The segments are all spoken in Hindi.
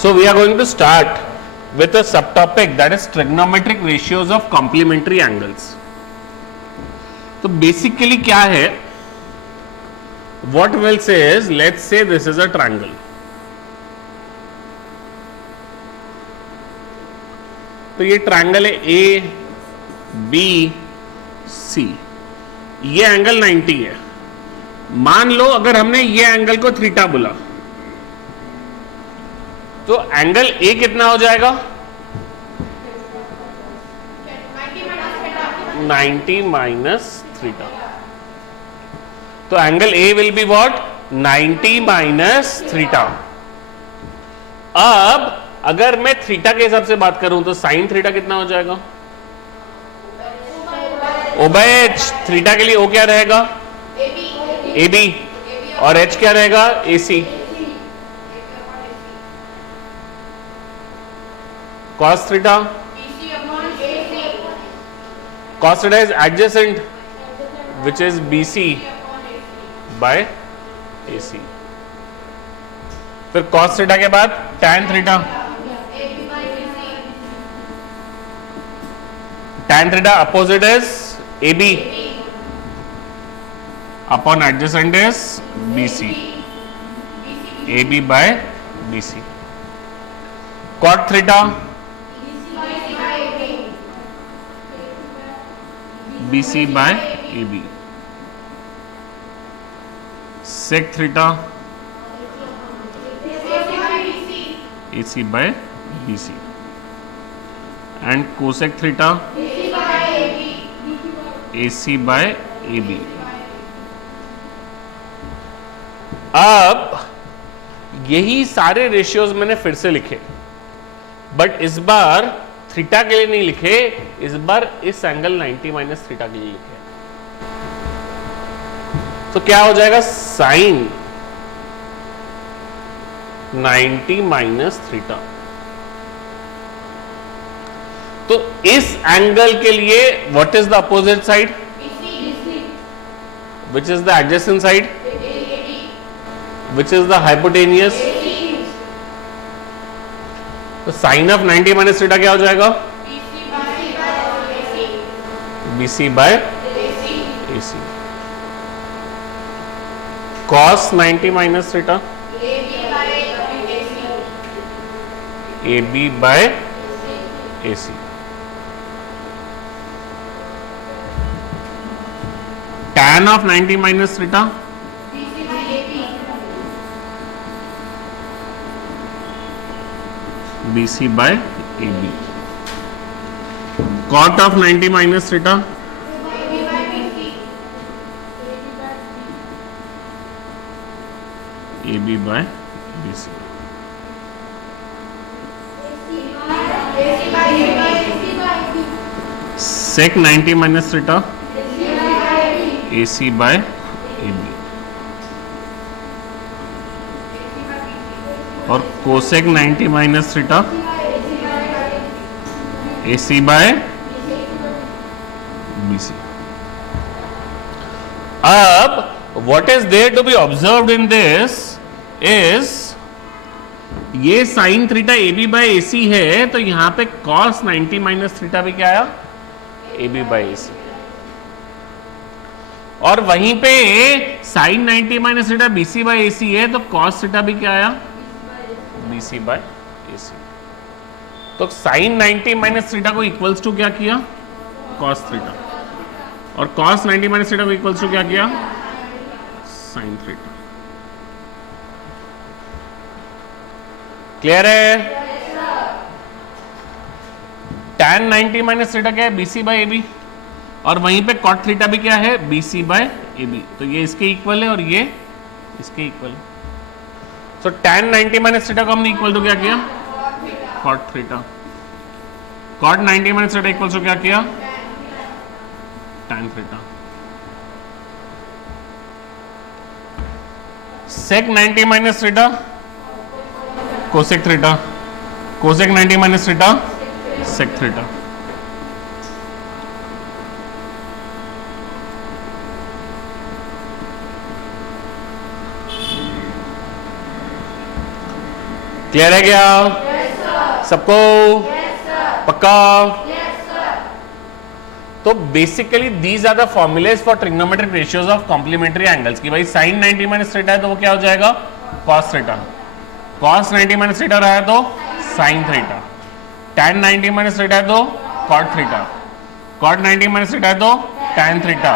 So we are going to start with a subtopic that is trigonometric ratios of complementary angles. तो बेसिकली क्या है, what we'll say is, let's say this is a triangle. तो ये ट्रायंगल है ए बी सी, ये एंगल 90 है. मान लो अगर हमने ये एंगल को थीटा बोला तो एंगल ए कितना हो जाएगा? 90 माइनस थीटा. तो angle A will be what? 90 minus theta. अब अगर मैं थीटा के हिसाब से बात करूं तो साइन थीटा कितना हो जाएगा? ओ बाय एच. थीटा के लिए ओ क्या रहेगा? A B. और एच क्या रहेगा? ए सी. cos theta, cos theta is adjacent, which is BC by AC. फिर cos theta के बाद tan theta, tan theta opposite is AB upon adjacent is BC, AB by BC. cot theta, BC by AB. sec theta, AC by BC. and cosec theta, AC by AB. अब यही सारे रेशियोज मैंने फिर से लिखे, बट इस बार थीटा के लिए नहीं लिखे, इस बार इस एंगल 90 माइनस थीटा के लिए लिखे. तो क्या हो जाएगा? Sine 90 minus theta. तो इस एंगल के लिए what is the opposite side? Which is the adjacent side? Which is the hypotenuse? तो साइन ऑफ 90 माइनस थीटा क्या हो जाएगा? BC by AC. cos 90 minus theta AB by AC. tan of 90 minus theta BC by AB. cot of 90 minus theta AB by BC. sec 90 minus theta AC by AB. और cosec 90 minus theta AC by BC. अब what is there to be observed in this is, ये sine theta AB by AC है, तो यहां पे cos 90 माइनस थीटा भी क्या आया? AB by AC. और वहीं पे sine 90 minus theta BC by AC है, तो cos थीटा भी क्या आया? BC by AC. तो साइन 90 माइनस थीटा को इक्वल्स टू क्या किया? cos theta. और cos 90 माइनस थीटा को इक्वल्स टू क्या किया? Sine theta. क्लियर है? tan 90 माइनस थीटा क्या है? BC by AB. और वहीं पे cot थीटा भी क्या है? BC by AB. तो ये इसके इक्वल है और ये इसके इक्वल है. तो tan 90 माइनस थीटा को हमने इक्वल टू क्या किया? cot theta. cot 90 minus theta equal to क्या किया? tan theta. sec 90 minus theta cosec theta. cosec 90 minus theta sec theta. Clear है क्या? सबको पक्का? तो basically these are the formulas for trigonometric ratios of complementary angles की भाई साइन 90 माइनस थीटा है तो वो क्या हो जाएगा? Cos theta. Cos 90 minus theta रहा है तो sine theta. tan 90 minus theta है तो cot theta. Cot 90 minus theta है तो tan थीटा।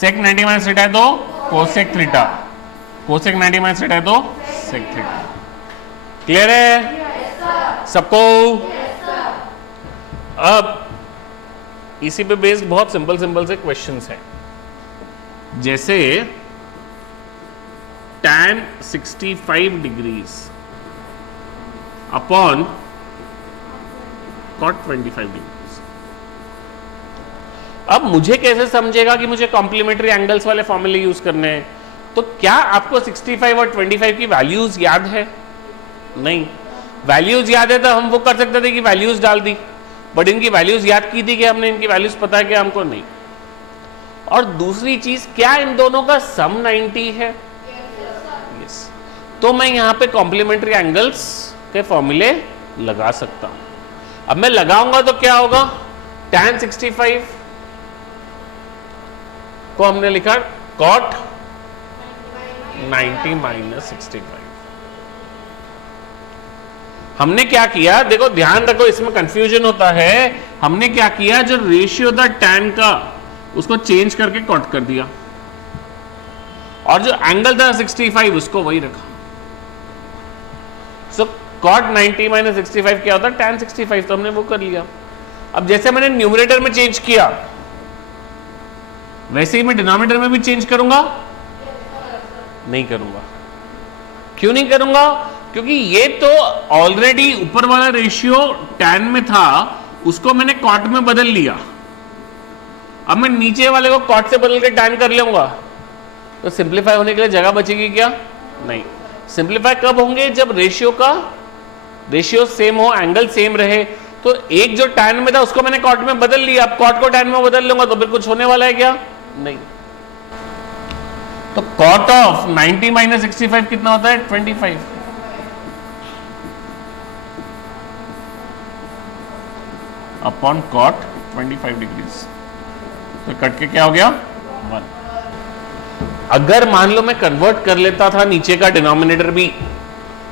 सेक 90 माइनस थीटा है तो cosec theta. Cosec 90 minus theta है तो सेक थीटा। क्लियर है सबको? अब इसी पे बेस्ड बहुत सिंपल से क्वेश्चंस हैं, जैसे tan 65 degrees upon cot 25 degrees. अब मुझे कैसे समझेगा कि मुझे कॉम्प्लीमेंट्री एंगल्स वाले फॉर्मूले यूज करने हैं? तो क्या आपको 65 और 25 की वैल्यूज याद है? नहीं। वैल्यूज याद है तो हम वो कर सकते थे कि वैल्यूज डाल दी, बट इनकी वैल्यूज याद की थी कि हमने इनकी वैल्यूज पता है कि हमको नहीं। और दूसरी चीज, क्या इन दोनों का सम 90 है? यस। तो मैं यहां पे कॉम्प्लीमेंट्री एंगल्स के फॉर्मूले लगा सकता हूं। अब मैं लगाऊंगा तो क्या होगा? tan 65 को हमने लिखा cot 90 माइनस 65। हमने क्या किया, देखो ध्यान रखो, इसमें कंफ्यूजन होता है। हमने क्या किया, जो रेशियो था tan का उसको चेंज करके कॉट कर दिया, और जो एंगल था 65 उसको वही रखा। सो cot 90 माइनस 65 क्या होता है? tan 65। तो हमने वो कर लिया। अब जैसे मैंने न्यूमरेटर में चेंज किया, वैसे ही मैं डिनोमिनेटर में भी चेंज करूंगा? नहीं करूंगा। क्यों नहीं करूंगा? क्योंकि ये तो ऑलरेडी ऊपर वाला रेशियो tan में था, उसको मैंने cot में बदल लिया। अब मैं नीचे वाले को cot से बदल के tan कर लूंगा, तो सिंप्लीफाई होने के लिए जगह बचेगी क्या? नहीं। सिंप्लीफाई कब होंगे? जब रेशियो सेम हो, एंगल सेम रहे। तो एक जो tan में था उसको मैंने cot में बदल लिया, अब cot को tan में बदल लूंगा तो फिर कुछ होने वाला है क्या? नहीं। तो cot ऑफ 90 माइनस 65 कितना होता है? 25 अपॉन cot 25 डिग्रीज। तो कट के क्या हो गया? 1। अगर मान लो मैं कन्वर्ट कर लेता था नीचे का डिनोमिनेटर भी,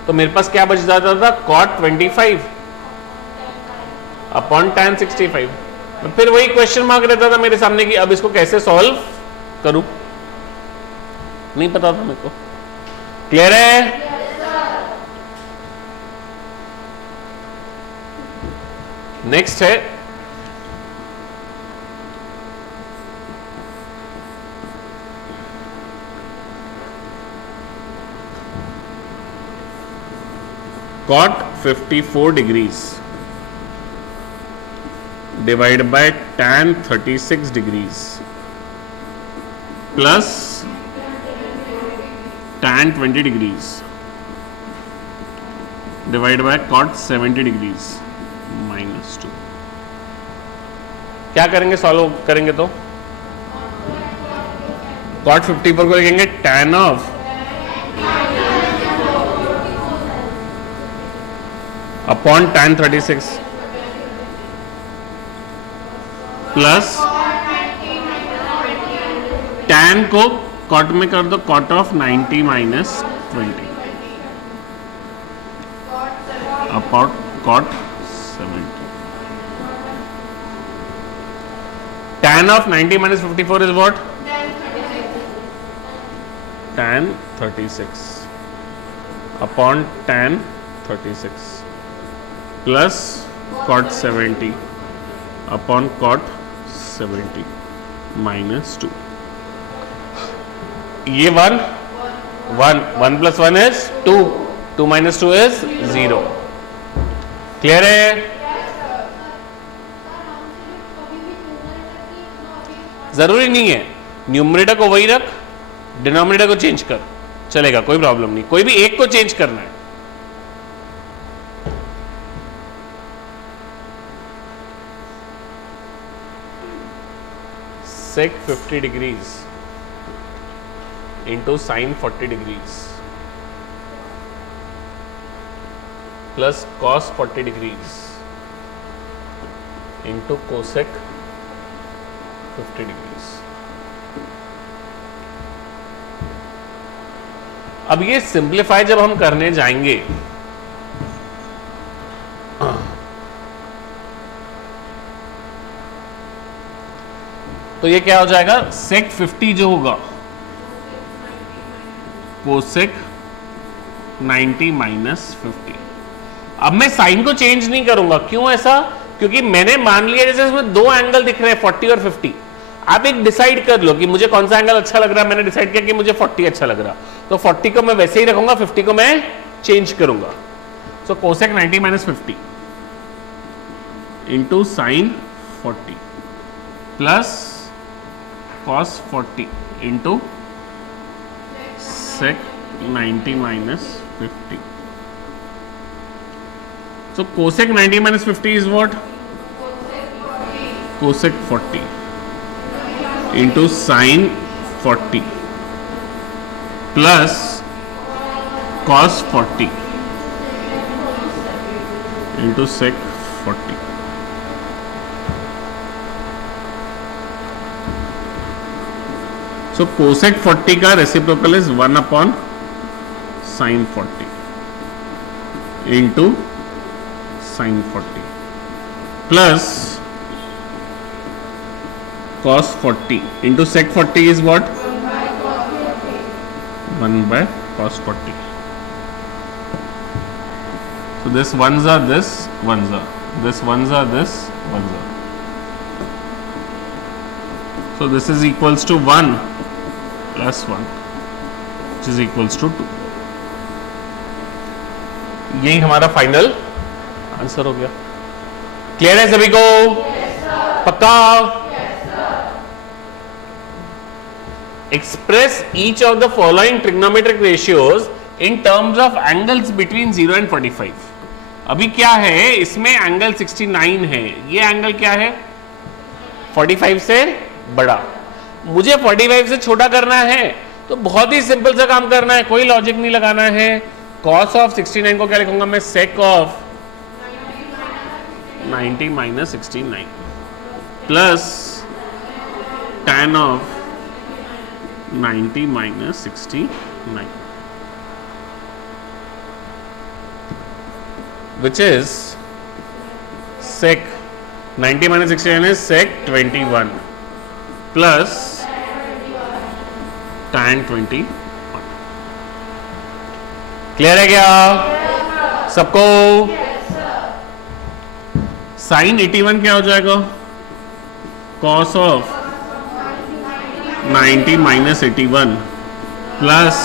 तो मेरे पास क्या बच जाता था? cot 25 upon tan 65। तो फिर वही क्वेश्चन मार्क रहता था मेरे सामने कि अब इसको कैसे सॉल्व करूं, नहीं पता था मेरे को। क्लियर है? नेक्स्ट है cot 54 degrees divide by tan 36 degrees plus tan 20 degrees divide by cot 70 degrees minus 2। क्या करेंगे? सॉल्व करेंगे तो cot 54 को लिखेंगे tan of upon tan 36 plus tan को cot में कर दो, cot of 90 minus 20 upon cot 70। tan of 90 minus 54 is what? tan 36 upon tan 36 plus cot 70 upon cot 70 minus 2। ये 1 plus 1 is 2, 2 minus 2 is 0। Clear है? जरूरी नहीं है, न्यूमरेटर को वही रख, डिनोमिनेटर को चेंज कर, चलेगा, कोई प्रॉब्लम नहीं। कोई भी एक को चेंज करना है। sec 50 degrees into sin 40 degrees plus cos 40 degrees into cosec 50 degrees. अब ये सिंप्लीफाई जब हम करने जाएंगे तो ये क्या हो जाएगा, सेक 50 जो होगा कोसेक 90 माइनस 50। अब मैं साइन को चेंज नहीं करूंगा, क्यों ऐसा, क्योंकि मैंने मान लिया जैसे इसमें दो एंगल दिख रहे हैं 40 और 50। आप एक डिसाइड कर लो कि मुझे कौन सा एंगल अच्छा लग रहा है। मैंने डिसाइड किया कि मुझे 40 अच्छा लग रहा, तो 40 को मैं वैसे ही रखूंगा, 50 को मैं चेंज करूंगा। So cosec 90 minus 50 into sine 40 plus cos 40 into sec 90 minus 50. So cosec 90 minus 50 is what? Cosec 40 into sin 40 plus cos 40 into sec 40. So cosec 40 का reciprocal is 1 upon sine 40 into sine 40 plus cos 40 into sec 40 is what, 1 by cos 40. So this ones are this ones are this ones are this ones are. So this is equals to 1 plus 1 which is equals to 2. यही हमारा फाइनल आंसर हो गया। क्लियर है सभी को? पक्का? Express each of the following trigonometric ratios in terms of angles between 0 and 45। अभी क्या है, इसमें एंगल 69 है, ये एंगल क्या है 45 से बड़ा, मुझे 45 से छोटा करना है, तो बहुत ही सिंपल सा काम करना है, कोई लॉजिक नहीं लगाना है। cos ऑफ 69 को क्या लिखूंगा मैं, sec of 90 minus 69 plus tan of 90 minus 69 which is sec 90 minus 69 is sec 21 plus tan 21। Clear है क्या सबको? साइन 81 क्या हो जाएगा, cos of 90 minus 81 plus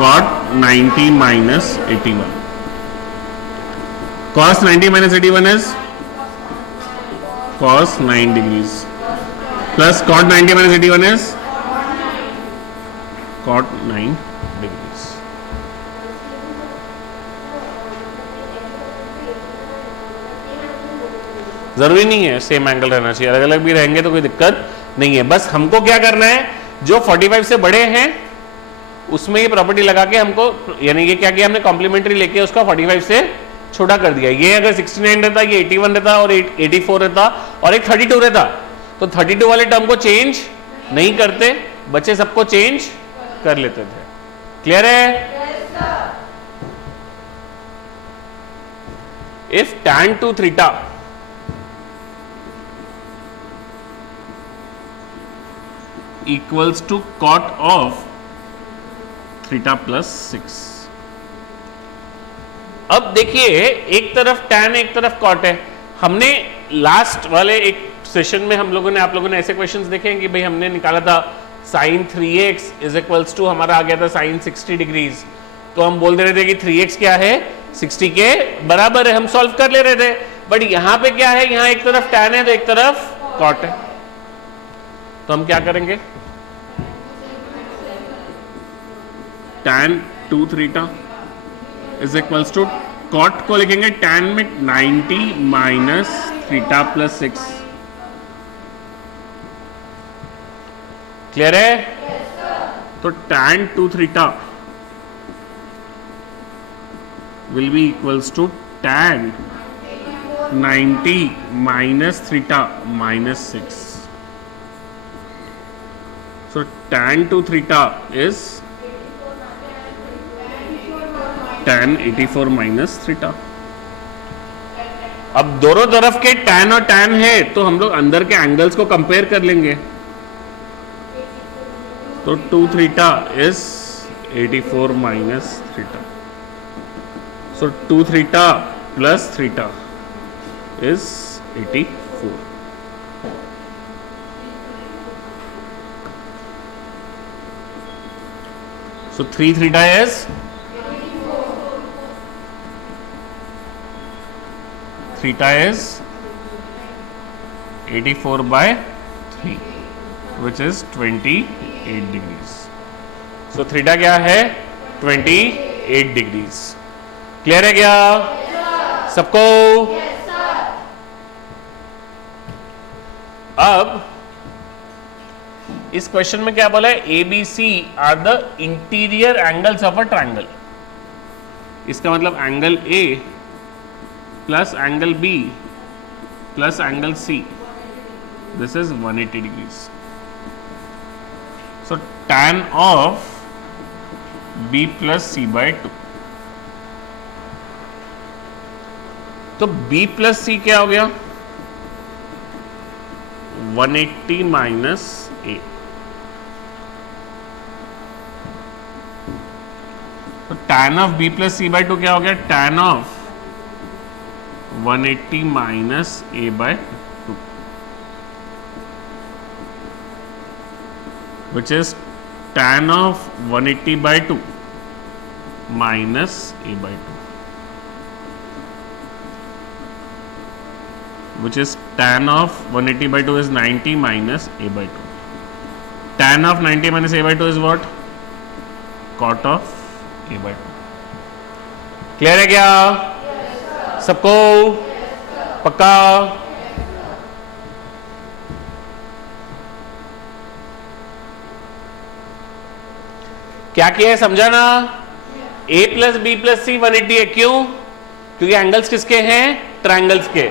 cot 90 minus 81। cos 90 minus 81 is cos 9 degrees plus cot 90 minus 81 is cot 9 degrees. जरूरी नहीं है सेम एंगल रहना चाहिए, अलग अलग भी रहेंगे तो कोई दिक्कत नहीं है। बस हमको क्या करना है, जो 45 से बड़े हैं उसमें ये प्रॉपर्टी लगा के हमको, यानी ये क्या किया हमने, कॉम्प्लीमेंट्री लेके उसका 45 से छोटा कर दिया। ये अगर 69 रहता, ये 81 रहता और 84 रहता और एक 32 रहता, तो 32 वाले टर्म को चेंज नहीं करते, बच्चे सबको चेंज कर लेते थे। क्लियर है? If tan 2 theta equals to cot of theta plus 6। अब देखिए, एक तरफ tan एक तरफ cot है। हमने लास्ट वाले एक सेशन में हम लोगों ने, आप लोगों ने ऐसे क्वेश्चंस देखे हैं कि भाई हमने निकाला था sin 3x is equals to, हमारा आ गया था sin 60 डिग्रीज, तो हम बोल दे रहे थे कि 3x क्या है 60 के बराबर है, हम सॉल्व कर ले रहे थे। बट यहां पे क्या है, यहां एक तरफ tan है तो एक तरफ cot है, तो हम क्या करेंगे, tan 2 theta is equals to, cot को लिखेंगे tan में 90 माइनस थीटा प्लस 6। क्लियर है? तो tan 2 theta will be equals to tan 90 minus theta minus 6. So tan to theta is tan 84 minus theta. अब दोनों तरफ के tan और tan है तो हम लोग अंदर के एंगल्स को कंपेयर कर लेंगे. तो 2 theta is 84 minus theta. So 2 theta plus theta is 84. So 3 theta is 84 by 3, which is 28 degrees. So theta क्या है? 28 degrees. क्लियर है क्या? सबको? अब इस क्वेश्चन में क्या बोला है? A B C are the interior angles of a triangle. इसका मतलब angle A plus angle B plus angle C, this is 180 degrees. So tan of b plus C by 2. तो b प्लस सी क्या हो गया? 180 माइनस ए. तो tan of b plus C by 2 क्या हो गया? tan of 180 minus A by 2, which is tan of 180 by 2 minus a by 2, which is tan of 180 by 2 is 90 minus a by 2. Tan of 90 minus a by 2 is what? Cot of a by 2. Clear है क्या? सबको? पक्का? क्या किया है समझा ना? a प्लस बी प्लस सी 180 है. क्यों? क्योंकि एंगल्स किसके हैं? ट्रायंगल्स के.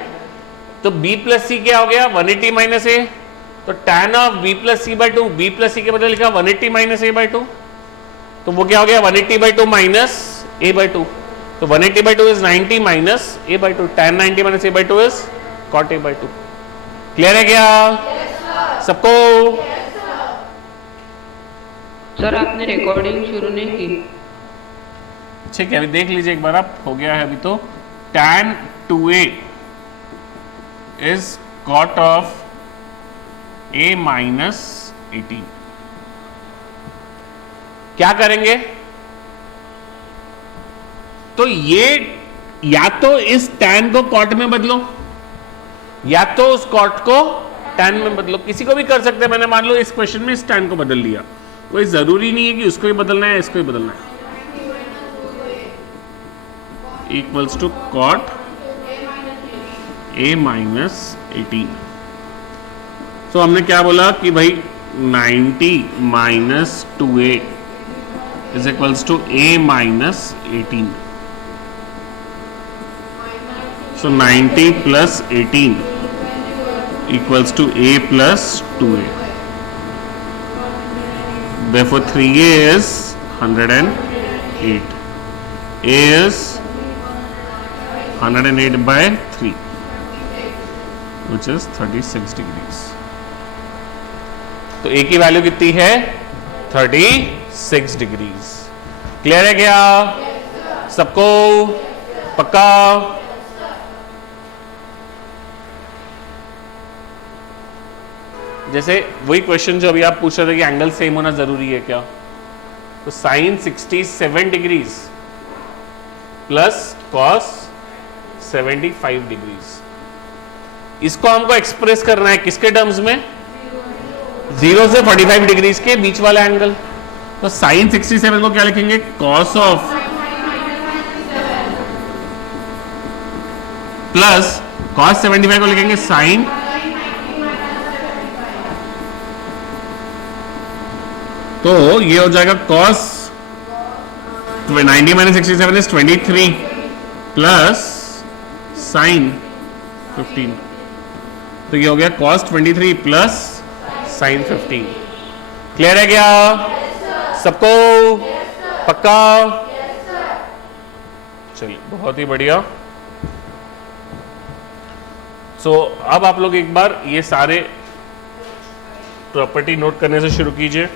तो b प्लस सी क्या हो गया? 180 माइनस ए. तो tan of b plus C by 2, b plus C के बदले लिखा 180 माइनस ए बाई 2. तो वो क्या हो गया? 180 बाई 2 माइनस ए बाई 2. तो 180 by 2 is 90 minus a by 2. tan 90 minus a by 2 is cot a by 2. Clear है क्या? सबको? सर आपने रिकॉर्डिंग शुरू नहीं की. ठीक है, अभी देख लीजिए एक बार आप. हो गया है अभी. तो tan 2a is cot of a minus 18. क्या करेंगे? तो ये या तो इस tan को cot में बदलो या तो उस cot को tan में बदलो. किसी को भी कर सकते हैं. मैंने मान लो इस क्वेश्चन में इस tan को बदल लिया. कोई जरूरी नहीं है कि उसको ही बदलना है इसको ही बदलना है. Equals to cot a minus 18. तो हमने क्या बोला कि भाई 90 minus 2a is equals to a minus 18. So 90 plus 18 equals to a plus 2a. Therefore 3a is 108. A is 108 by 3, which is 36 degrees. तो a की वैल्यू कितनी है? 36 डिग्रीज. क्लियर है क्या? सबको? पक्का? जैसे वही क्वेश्चन जो अभी आप पूछ रहे थे कि एंगल सेम होना जरूरी है क्या? तो sine 67 degrees plus cos 75 degrees. इसको हमको एक्सप्रेस करना है किसके टर्म्स में? 0 से 45 डिग्रीज के बीच वाला एंगल. तो साइन 67 को क्या लिखेंगे? कॉस ऑफ प्लस कॉस 75 को लिखेंगे साइन. तो ये हो जाएगा cos 90 minus 67 is 23 plus sign 15, तो ये हो गया cos 23 प्लस साइन 15। क्लियर है क्या सबको? पक्का? चलिए बहुत ही बढ़िया। सो अब आप लोग एक बार ये सारे प्रॉपर्टी नोट करने से शुरू कीजिए।